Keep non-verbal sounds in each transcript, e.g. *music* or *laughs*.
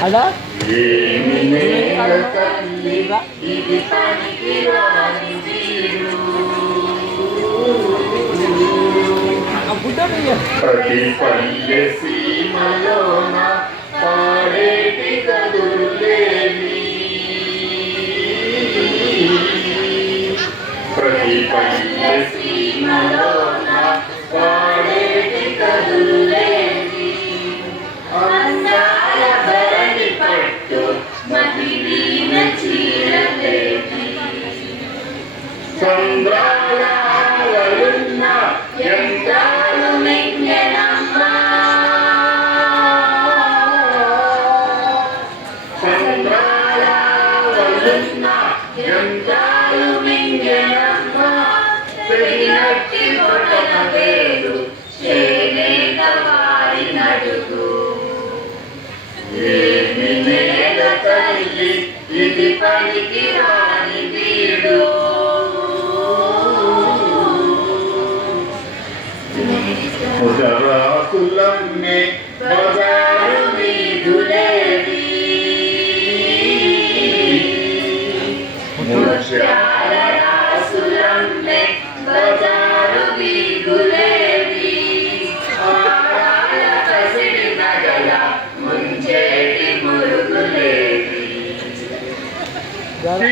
అదా? ప్రతి పల్లె సీమలోన పాడేటి కదులేవి Thank you.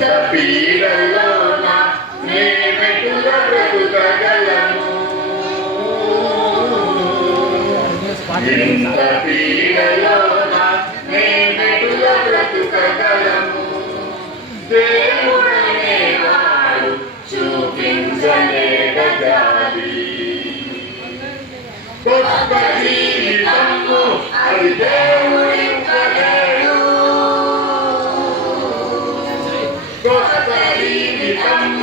Happy.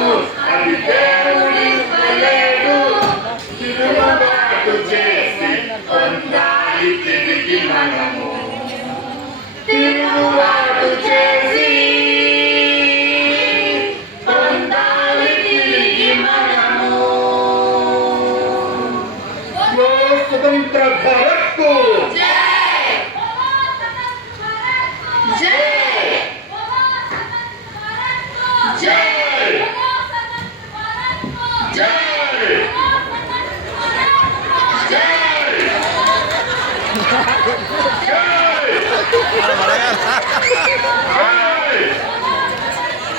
Happy dead.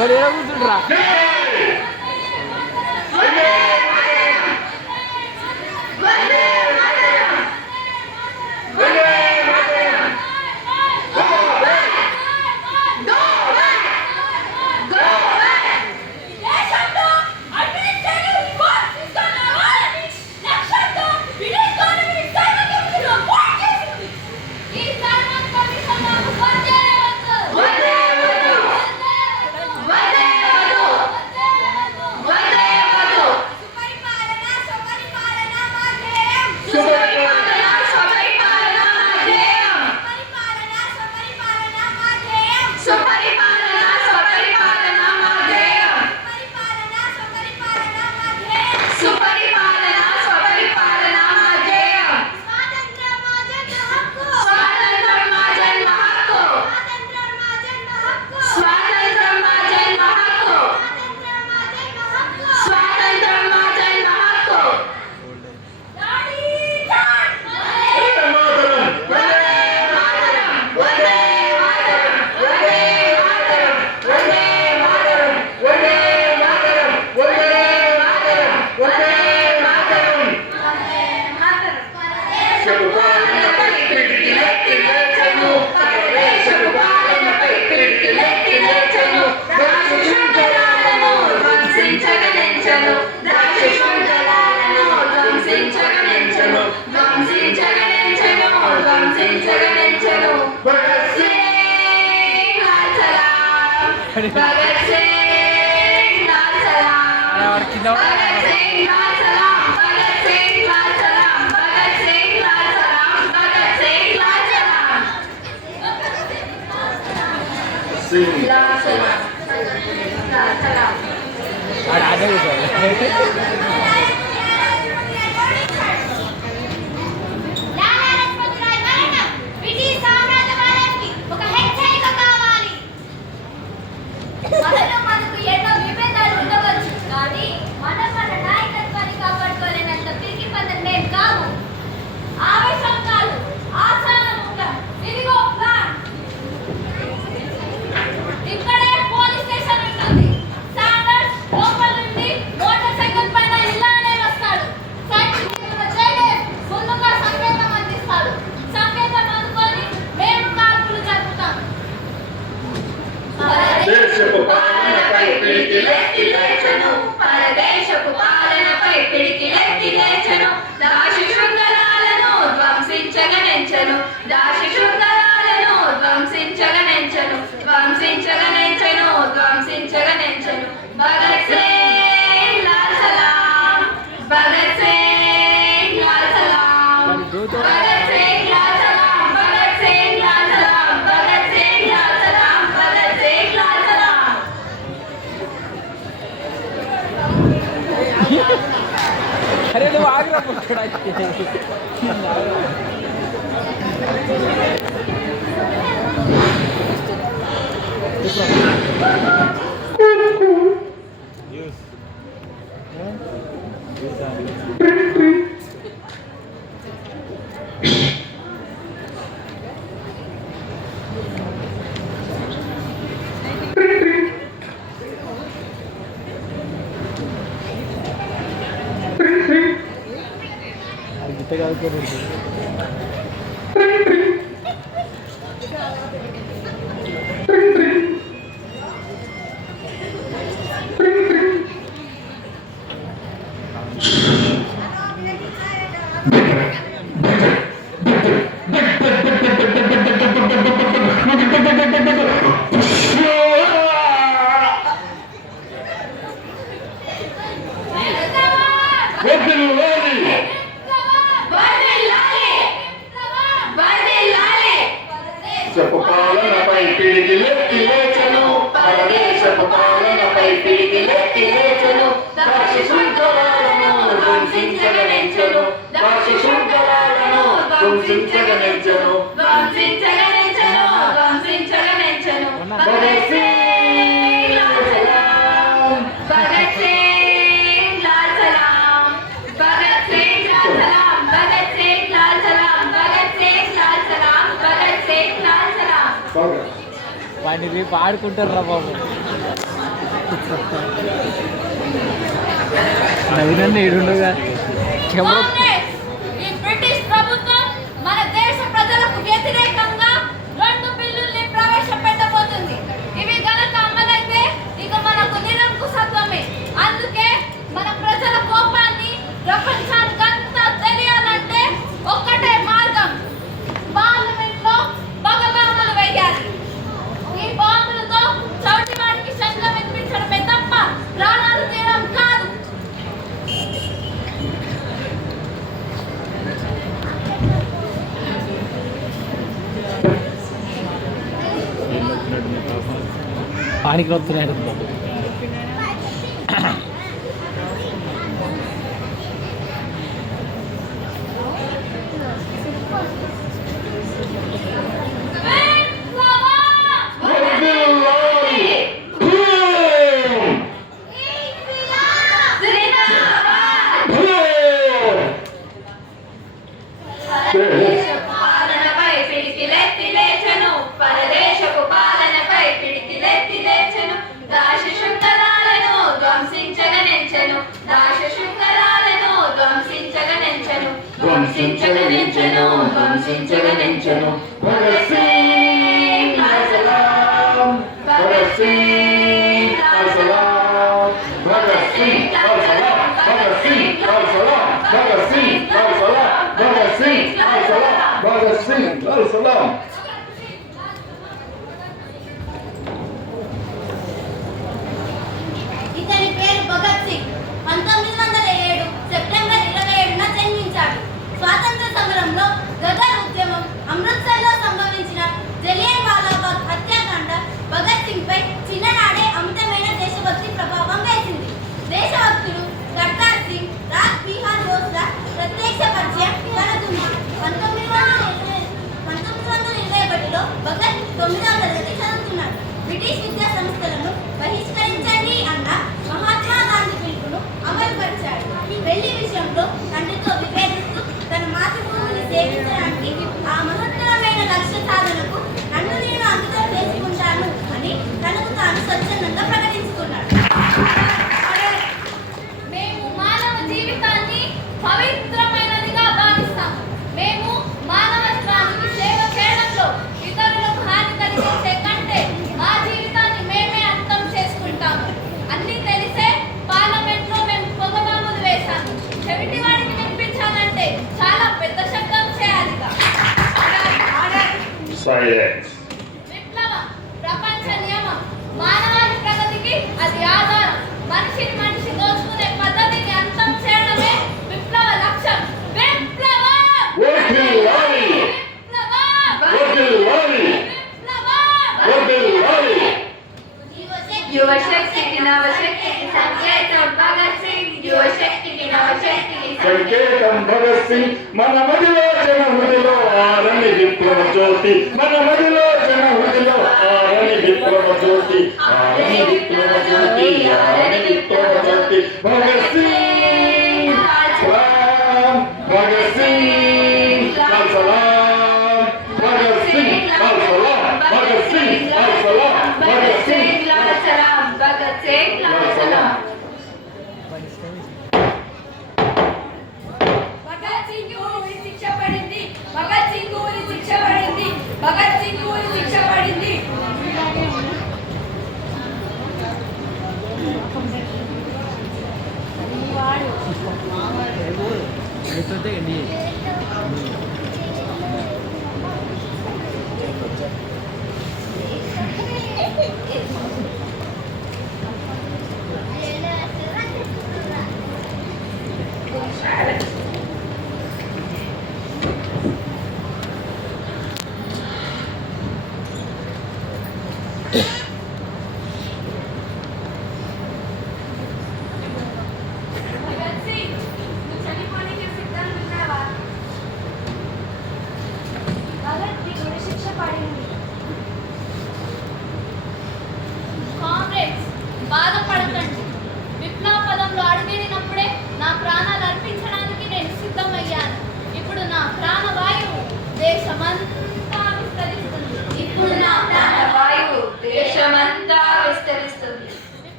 Moremos do Draco. sinh la sợi la sợi la đã đấy rồi? *laughs* దాశిశుందరాలను ధ్వంసించగనెంచను అరే నువ్వు ఆగ్రహం చేతులు రా బాబు. నవ్వినన్ను ఏడుండగా. కెమెరా കാണിക്കുന്നതിനായിരുന്നു சொல்லும் మన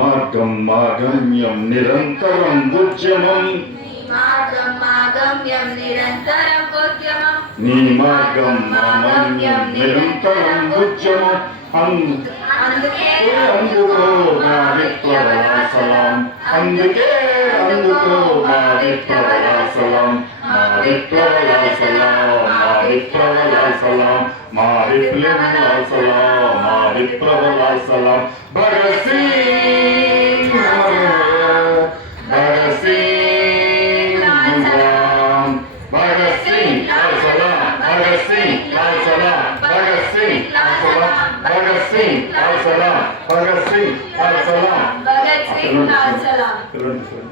మార్గం మాగమ్యం నిరంతరం ఉద్యమం నీ మార్గం మామన్యం నిరంతరం ఉద్యమం అందుకే అందుకో నా విప్లవలాసలం అందుకే అందుకో నా విప్లవలాసలం నా విప్లవలాసలం மாரிப்ரவலாசலாம் மாரிப்ரவலாசலாம் மாரிப்ரவலாசலாம் பகசி பகசி Salam. Bhagat Singh Lal Salam. Bhagat Singh Lal Salam.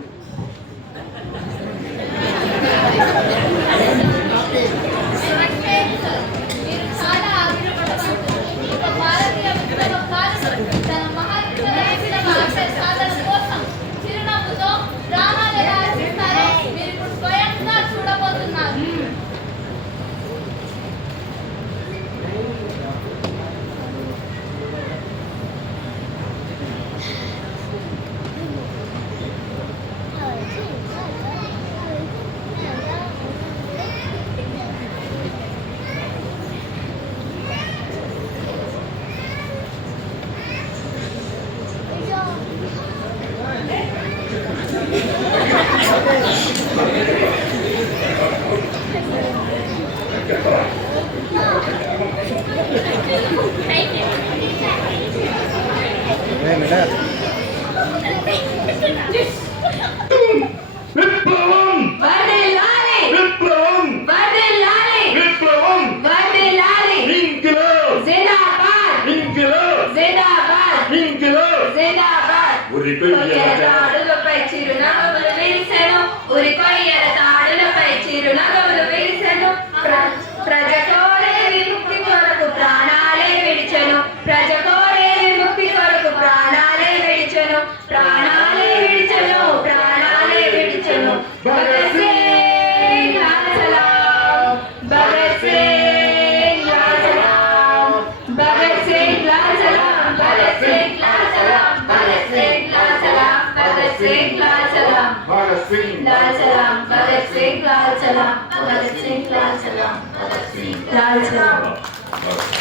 Sheikh लाल चला भगत सिंह लाल चला भगत सिंह लाल चला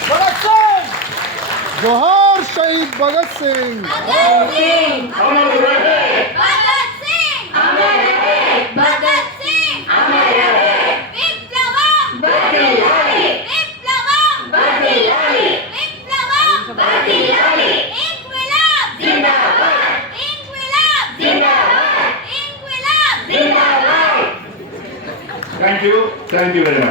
भगत सिंह जोहर शहीद भगत सिंह भगत सिंह भगत सिंह you.